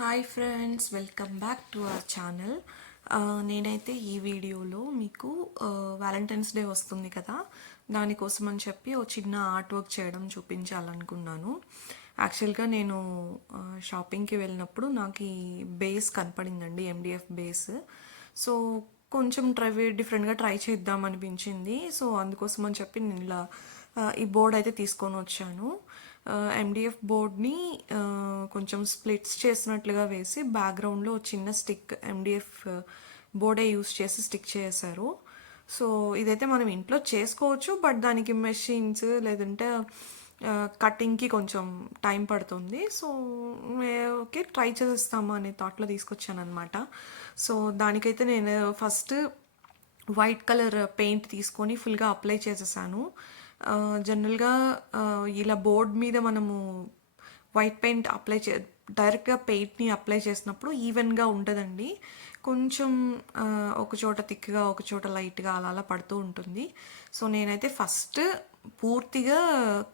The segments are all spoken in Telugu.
Hi friends, welcome back to our channel. నేనైతే ఈ వీడియోలో మీకు వ్యాలంటైన్స్ డే వస్తుంది కదా, దానికోసం అని చెప్పి ఒక చిన్న ఆర్ట్ వర్క్ చేయడం చూపించాలనుకున్నాను. యాక్చువల్గా నేను షాపింగ్కి వెళ్ళినప్పుడు నాకు ఈ బేస్ కనపడిందండి, ఎండిఎఫ్ బేస్. సో కొంచెం డిఫరెంట్గా ట్రై చేద్దాం అనిపించింది. సో అందుకోసం అని చెప్పి నేను ఇలా ఈ బోర్డ్ అయితే తీసుకొని వచ్చాను. ఎండిఎఫ్ బోర్డ్ని కొంచెం స్ప్లిట్స్ చేసినట్లుగా వేసి బ్యాక్గ్రౌండ్లో చిన్న స్టిక్ ఎండిఎఫ్ బోర్డే యూస్ చేసి స్టిక్ చేశారు. సో ఇదైతే మనం ఇంట్లో చేసుకోవచ్చు, బట్ దానికి మెషిన్స్ లేదంటే కటింగ్కి కొంచెం టైం పడుతుంది. సో ఓకే, ట్రై చేసేస్తాము అనే థాట్లో తీసుకొచ్చాను అనమాట. సో దానికైతే నేను ఫస్ట్ వైట్ కలర్ పెయింట్ తీసుకొని ఫుల్గా అప్లై చేసేసాను. జనరల్గా ఇలా బోర్డ్ మీద మనము వైట్ పెయింట్ డైరెక్ట్గా పెయింట్ని అప్లై చేసినప్పుడు ఈవెన్గా ఉంటుందండి. కొంచెం ఒక చోట థిక్గా ఒక చోట లైట్గా అలా అలా పడుతూ ఉంటుంది. సో నేనైతే ఫస్ట్ పూర్తిగా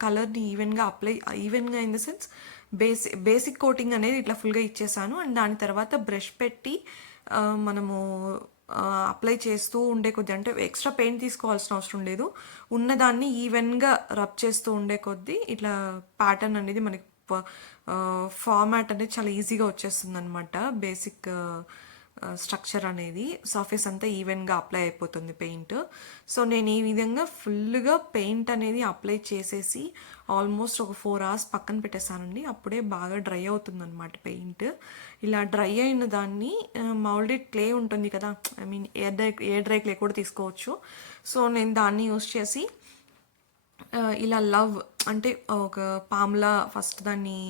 కలర్ని ఈవెన్గా in the sense basic coating అనేది ఇట్లా ఫుల్గా ఇచ్చేసాను. అండ్ దాని తర్వాత బ్రష్ పెట్టి మనము అప్లై చేస్తూ ఉండే కొద్దీ, అంటే ఎక్స్ట్రా పెయింట్ తీసుకోవాల్సిన అవసరం లేదు, ఉన్నదాన్ని ఈవెన్గా రబ్ చేస్తూ ఉండే కొద్దీ ఇట్లా ప్యాటర్న్ అనేది మనకి ఫార్మాట్ అనేది చాలా ఈజీగా వచ్చేస్తుంది అనమాట. బేసిక్ స్ట్రక్చర్ అనేది సర్ఫేస్ అంతా ఈవెన్గా అప్లై అయిపోతుంది పెయింట్. సో నేను ఈ విధంగా ఫుల్గా పెయింట్ అనేది అప్లై చేసేసి ఆల్మోస్ట్ ఒక 4 hours పక్కన పెట్టేశానండి. అప్పుడే బాగా డ్రై అవుతుంది అనమాట పెయింట్. ఇలా డ్రై అయిన దాన్ని మౌల్డెడ్ క్లే ఉంటుంది కదా, I mean air dry clay కూడా తీసుకోవచ్చు. సో నేను దాన్ని యూస్ చేసి ఇలా లవ్ అంటే ఒక పామ్లా ఫస్ట్ దాన్ని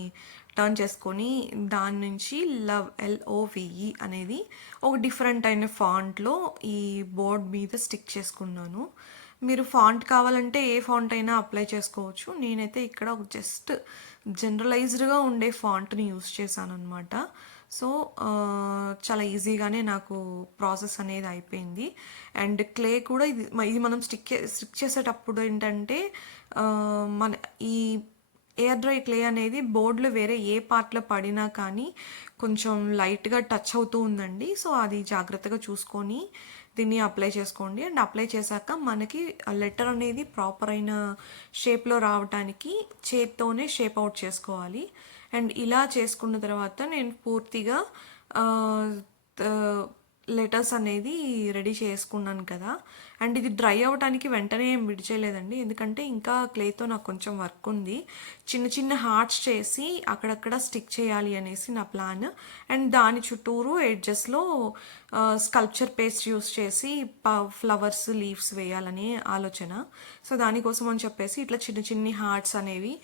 టర్న్ చేసుకొని దాని నుంచి లవ్ LOVE అనేది ఒక డిఫరెంట్ అయిన ఫాంట్లో ఈ బోర్డ్ మీద స్టిక్ చేసుకున్నాను. మీరు ఫాంట్ కావాలంటే ఏ ఫాంట్ అయినా అప్లై చేసుకోవచ్చు. నేనైతే ఇక్కడ ఒక జస్ట్ జనరలైజ్డ్గా ఉండే ఫాంట్ని యూస్ చేశాను అనమాట. సో చాలా ఈజీగానే నాకు ప్రాసెస్ అనేది అయిపోయింది. అండ్ క్లే కూడా ఇది మనం స్టిక్ చేసేటప్పుడు ఏంటంటే మన ఈ ఎయిర్ డ్రై క్లే అనేది బోర్డులో వేరే ఏ పార్ట్లో పడినా కానీ కొంచెం లైట్గా టచ్ అవుతూ ఉందండి. సో అది జాగ్రత్తగా చూసుకొని దీన్ని అప్లై చేసుకోండి. అండ్ అప్లై చేశాక మనకి లెటర్ అనేది ప్రాపర్ అయిన షేప్లో రావడానికి చేత్తోనే షేప్ అవుట్ చేసుకోవాలి. అండ్ ఇలా చేసుకున్న తర్వాత నేను పూర్తిగా లెటర్స్ అనేది రెడీ చేసుకున్నాను కదా. అండ్ ఇది డ్రై అవ్వడానికి వెంటనే ఏం విడిచేయలేదండి, ఎందుకంటే ఇంకా క్లేతో నాకు కొంచెం వర్క్ ఉంది. చిన్న చిన్న హార్ట్స్ చేసి అక్కడక్కడ స్టిక్ చేయాలి అనేసి నా ప్లాన్. అండ్ దాని చుట్టూరు ఎడ్జెస్లో స్కల్ప్చర్ పేస్ట్ యూస్ చేసి ఫ్లవర్స్ లీవ్స్ వేయాలని ఆలోచన. సో దానికోసం అని చెప్పేసి ఇట్లా చిన్న చిన్ని హార్ట్స్ అనేవి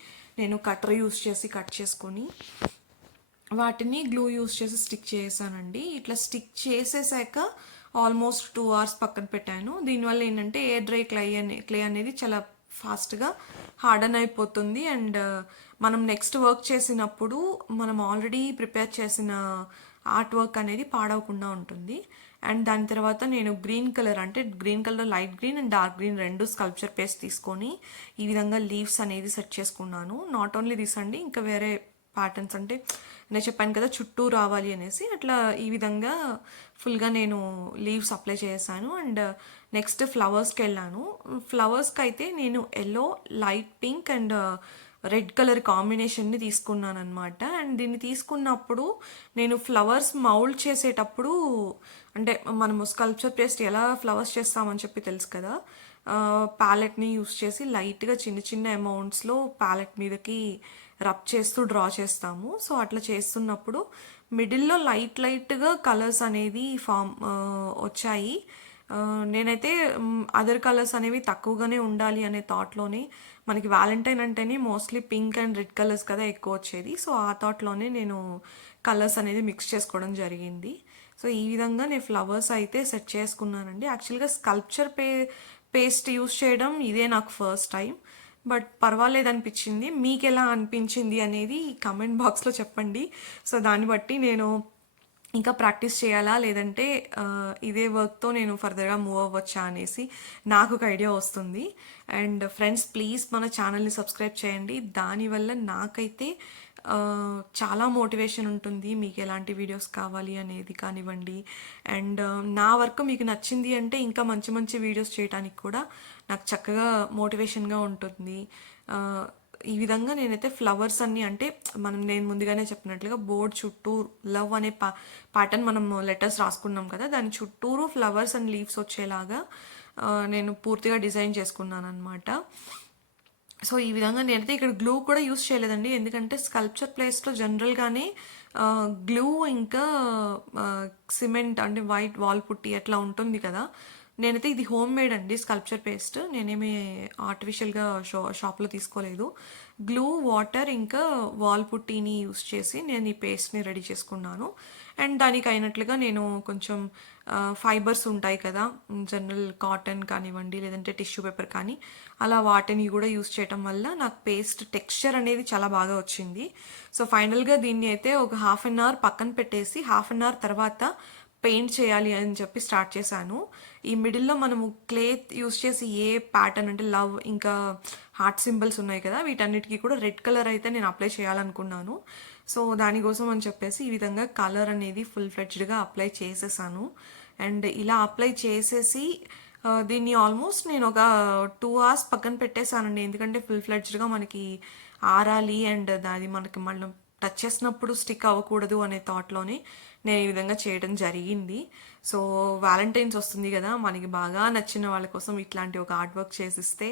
నేను కట్టర్ యూస్ చేసి కట్ చేసుకొని వాటిని గ్లూ యూస్ చేసి స్టిక్ చేసానండి. ఇట్లా స్టిక్ చేసేసాక ఆల్మోస్ట్ 2 hours పక్కన పెట్టాను. దీనివల్ల ఏంటంటే ఎయిర్ డ్రై క్లే అనేది చాలా ఫాస్ట్గా హార్డన్ అయిపోతుంది. అండ్ మనం నెక్స్ట్ వర్క్ చేసినప్పుడు మనం ఆల్రెడీ ప్రిపేర్ చేసిన ఆర్ట్ వర్క్ అనేది పాడవకుండా ఉంటుంది. అండ్ దాని తర్వాత నేను green colour light green and dark green 2 sculpture paste తీసుకొని ఈ విధంగా లీవ్స్ అనేది సెట్ చేసుకున్నాను. నాట్ ఓన్లీ దిస్ అండి, ఇంకా వేరే ప్యాటర్న్స్, అంటే నేను చెప్పాను కదా చుట్టూ రావాలి అనేసి, అట్లా ఈ విధంగా ఫుల్గా నేను లీవ్స్ అప్లై చేశాను. అండ్ నెక్స్ట్ ఫ్లవర్స్కి వెళ్ళాను. ఫ్లవర్స్కి అయితే నేను yellow, light pink and red colour కాంబినేషన్ని తీసుకున్నాను అనమాట. అండ్ దీన్ని తీసుకున్నప్పుడు నేను ఫ్లవర్స్ మౌల్డ్ చేసేటప్పుడు, అంటే మనము స్కల్ప్చర్ పేస్ట్ ఎలా ఫ్లవర్స్ చేస్తామని చెప్పి తెలుసు కదా, ప్యాలెట్ని యూస్ చేసి లైట్గా చిన్న చిన్న అమౌంట్స్లో ప్యాలెట్ మీదకి రబ్ చేస్తూ డ్రా చేస్తాము. సో అట్లా చేస్తున్నప్పుడు మిడిల్లో లైట్గా కలర్స్ అనేది వచ్చాయి. నేనైతే అదర్ కలర్స్ అనేవి తక్కువగానే ఉండాలి అనే థాట్లోనే, మనకి వ్యాలంటైన్ అంటేనే mostly pink and red colours కదా ఎక్కువ వచ్చేది. సో ఆ థాట్లోనే నేను కలర్స్ అనేది మిక్స్ చేసుకోవడం జరిగింది. సో ఈ విధంగా నేను ఫ్లవర్స్ అయితే సెట్ చేసుకున్నానండి. యాక్చువల్గా స్కల్ప్చర్ పేస్ట్ యూస్ చేయడం ఇదే నాకు ఫస్ట్ టైం, బట్ పర్వాలేదు అనిపించింది. మీకు ఎలా అనిపించింది అనేది కమెంట్ బాక్స్లో చెప్పండి. సో దాన్ని బట్టి నేను ఇంకా ప్రాక్టీస్ చేయాలా లేదంటే ఇదే వర్క్తో నేను ఫర్దర్గా మూవ్ అవ్వచ్చా అనేసి నాకు ఒక ఐడియా వస్తుంది. అండ్ ఫ్రెండ్స్, ప్లీజ్ మన ఛానల్ని సబ్స్క్రైబ్ చేయండి. దానివల్ల నాకైతే చాలా మోటివేషన్ ఉంటుంది మీకు ఎలాంటి వీడియోస్ కావాలి అనేది కానివ్వండి. అండ్ నా వర్క్ మీకు నచ్చింది అంటే ఇంకా మంచి మంచి వీడియోస్ చేయడానికి కూడా నాకు చక్కగా మోటివేషన్గా ఉంటుంది. ఆ, ఈ విధంగా నేనైతే ఫ్లవర్స్ అన్ని అంటే నేను ముందుగానే చెప్పినట్లుగా బోర్డ్ చుట్టూ లవ్ అనే ప్యాటర్న్ మనం లెటర్స్ రాసుకున్నాం కదా, దాని చుట్టూరు ఫ్లవర్స్ అండ్ లీవ్స్ వచ్చేలాగా నేను పూర్తిగా డిజైన్ చేసుకున్నాను అనమాట. సో ఈ విధంగా నేనైతే ఇక్కడ గ్లూ కూడా యూస్ చేయలేదండి, ఎందుకంటే స్కల్ప్చర్ ప్లేస్లో జనరల్గానే గ్లూ ఇంకా సిమెంట్ అంటే వైట్ వాల్ పుట్టి అట్లా ఉంటుంది కదా. నేనైతే ఇది హోమ్ మేడ్ అండి స్కల్ప్చర్ పేస్ట్, నేనేమి ఆర్టిఫిషియల్గా షాప్లో తీసుకోలేదు. గ్లూ, వాటర్ ఇంకా వాల్ పుట్టిని యూస్ చేసి నేను ఈ పేస్ట్ని రెడీ చేసుకున్నాను. అండ్ దానికి అయినట్లుగా నేను కొంచెం ఫైబర్స్ ఉంటాయి కదా, జనరల్ కాటన్ కానివ్వండి లేదంటే టిష్యూ పేపర్ కానీ, అలా వాటిని కూడా యూస్ చేయటం వల్ల నాకు పేస్ట్ టెక్స్చర్ అనేది చాలా బాగా వచ్చింది. సో ఫైనల్గా దీన్ని అయితే ఒక హాఫ్ అన్ అవర్ పక్కన పెట్టేసి హాఫ్ అన్ అవర్ తర్వాత పెయింట్ చేయాలి అని చెప్పి స్టార్ట్ చేశాను. ఈ మిడిల్లో మనము క్లే యూస్ చేసి ఏ ప్యాటర్న్ అంటే లవ్ ఇంకా హార్ట్ సింబల్స్ ఉన్నాయి కదా, వీటన్నిటికీ కూడా రెడ్ కలర్ అయితే నేను అప్లై చేయాలనుకున్నాను. సో దానికోసం అని చెప్పేసి ఈ విధంగా కలర్ అనేది ఫుల్ ఫ్లెడ్జ్డ్గా అప్లై చేసేసాను. అండ్ ఇలా అప్లై చేసేసి దీన్ని ఆల్మోస్ట్ నేను ఒక 2 hours పక్కన పెట్టేశానండి, ఎందుకంటే ఫుల్ ఫ్లెడ్జ్డ్గా మనకి ఆరాలి అండ్ అది మనకి మళ్ళీ టచ్ చేసినప్పుడు స్టిక్ అవ్వకూడదు అనే థాట్లోనే నేను ఈ విధంగా చేయడం జరిగింది. సో వ్యాలంటైన్స్ వస్తుంది కదా, మనకి బాగా నచ్చిన వాళ్ళ కోసం ఇట్లాంటి ఒక ఆర్ట్ వర్క్ చేసిస్తే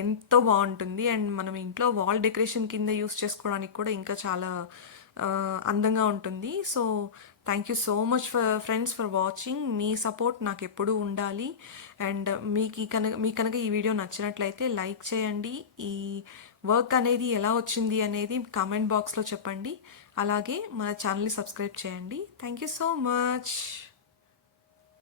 ఎంతో బాగుంటుంది. అండ్ మనం ఇంట్లో వాల్ డెకరేషన్ కింద యూస్ చేసుకోవడానికి కూడా ఇంకా చాలా అందంగా ఉంటుంది. So thank you so much friends for watching. Me support నాకు ఎప్పుడూ ఉండాలి. అండ్ మీకు కనుక ఈ వీడియో నచ్చినట్లయితే లైక్ చేయండి. ఈ వర్క్ అనేది ఎలా వచ్చింది అనేది కామెంట్ బాక్స్లో చెప్పండి. అలాగే మన ఛానల్ని సబ్స్క్రైబ్ చేయండి. Thank you so much.